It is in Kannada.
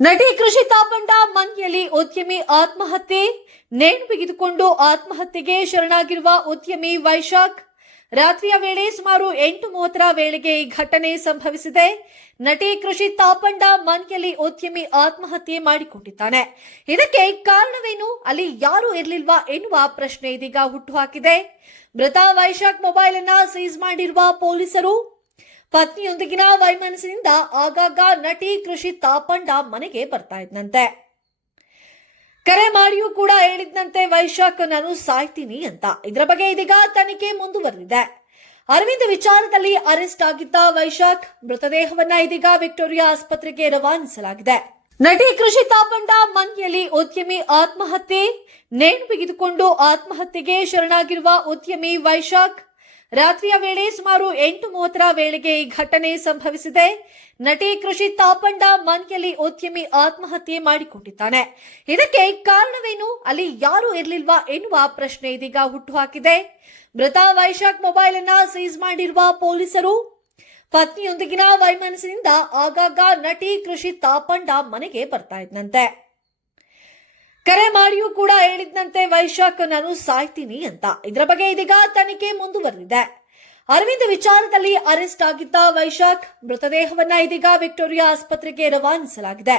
ನಟಿ ಕೃಷಿ ತಾಪಂಡ ಮಂಗ್ಯಲಿ ಉದ್ಯಮಿ ಆತ್ಮಹತ್ಯೆ. ನೇಣು ಬಿಗಿದುಕೊಂಡು ಆತ್ಮಹತ್ಯೆಗೆ ಶರಣಾಗಿರುವ ಉದ್ಯಮಿ ವೈಶಾಖ್. ರಾತ್ರಿಯ ವೇಳೆ ಸುಮಾರು 8:30 ವೇಳೆಗೆ ಈ ಘಟನೆ ಸಂಭವಿಸಿದೆ. ನಟಿ ಕೃಷಿ ತಾಪಂಡ ಮಂಗ್ಯಲಿ ಉದ್ಯಮಿ ಆತ್ಮಹತ್ಯೆ ಮಾಡಿಕೊಂಡಿದ್ದಾನೆ. ಇದಕ್ಕೆ ಕಾರಣವೇನು, ಅಲ್ಲಿ ಯಾರು ಇರಲಿಲ್ವಾ ಎನ್ನುವ ಪ್ರಶ್ನೆ ಇದೀಗ ಹುಟ್ಟುಹಾಕಿದೆ. ಮೃತ ವೈಶಾಖ್ ಮೊಬೈಲ್ ಅನ್ನು ಸೀಸ್ ಮಾಡಿರುವ ಪೊಲೀಸರು. ಪತ್ನಿಯೊಂದಿಗಿನ ವೈಮನಸ್ಸಿನಿಂದ ಆಗಾಗ ನಟಿ ಕೃಷಿ ತಾಪಂಡ ಮನೆಗೆ ಬರ್ತಾ ಇದ್ನಂತೆ. ಕರೆ ಮಾಡಿಯೂ ಕೂಡ ಹೇಳಿದ್ನಂತೆ ವೈಶಾಖ್ ನಾನು ಸಾಯ್ತೀನಿ ಅಂತ. ಇದರ ಬಗ್ಗೆ ಇದೀಗ ತನಿಖೆ ಮುಂದುವರೆದಿದೆ. ಅರವಿಂದ್ ವಿಚಾರದಲ್ಲಿ ಅರೆಸ್ಟ್ ಆಗಿದ್ದ ವೈಶಾಖ್ ಮೃತದೇಹವನ್ನ ಇದೀಗ ವಿಕ್ಟೋರಿಯಾ ಆಸ್ಪತ್ರೆಗೆ ರವಾನಿಸಲಾಗಿದೆ. ನಟಿ ಕೃಷಿ ತಾಪಂಡ ಮಂಗ್ಯಲಿ ಉದ್ಯಮಿ ಆತ್ಮಹತ್ಯೆ. ನೇಣು ಬಿಗಿದುಕೊಂಡು ಆತ್ಮಹತ್ಯೆಗೆ ಶರಣಾಗಿರುವ ಉದ್ಯಮಿ ವೈಶಾಖ್. ರಾತ್ರಿಯ ವೇಳೆ ಸುಮಾರು 8:30 ವೇಳೆಗೆ ಈ ಘಟನೆ ಸಂಭವಿಸಿದೆ. ನಟಿ ಕೃಷಿ ತಾಪಂಡ ಮಂಗ್ಯಲಿ ಉದ್ಯಮಿ ಆತ್ಮಹತ್ಯೆ ಮಾಡಿಕೊಂಡಿದ್ದಾನೆ. ಇದಕ್ಕೆ ಕಾರಣವೇನು, ಅಲ್ಲಿ ಯಾರು ಇರಲಿಲ್ವಾ ಎನ್ನುವ ಪ್ರಶ್ನೆ ಇದೀಗ ಹುಟ್ಟುಹಾಕಿದೆ. ಮೃತ ವೈಶಾಖ್ ಮೊಬೈಲ್ ಅನ್ನು ಸೀಸ್ ಮಾಡಿರುವ ಪೊಲೀಸರು. ಪತ್ನಿಯೊಂದಿಗಿನ ವೈಮನಸ್ಸಿನಿಂದ ಆಗಾಗ ನಟಿ ಕೃಷಿ ತಾಪಂಡ ಮನೆಗೆ ಬರ್ತಾ ಇದ್ನಂತೆ. ಕರೆ ಮಾಡಿಯೂ ಕೂಡ ಹೇಳಿದ್ನಂತೆ ವೈಶಾಖ್ ನಾನು ಸಾಯ್ತೀನಿ ಅಂತ. ಇದರ ಬಗ್ಗೆ ಇದೀಗ ತನಿಖೆ ಮುಂದುವರೆದಿದೆ. ಅರವಿಂದ್ ವಿಚಾರದಲ್ಲಿ ಅರೆಸ್ಟ್ ಆಗಿದ್ದ ವೈಶಾಖ್ ಮೃತದೇಹವನ್ನ ಇದೀಗ ವಿಕ್ಟೋರಿಯಾ ಆಸ್ಪತ್ರೆಗೆ ರವಾನಿಸಲಾಗಿದೆ.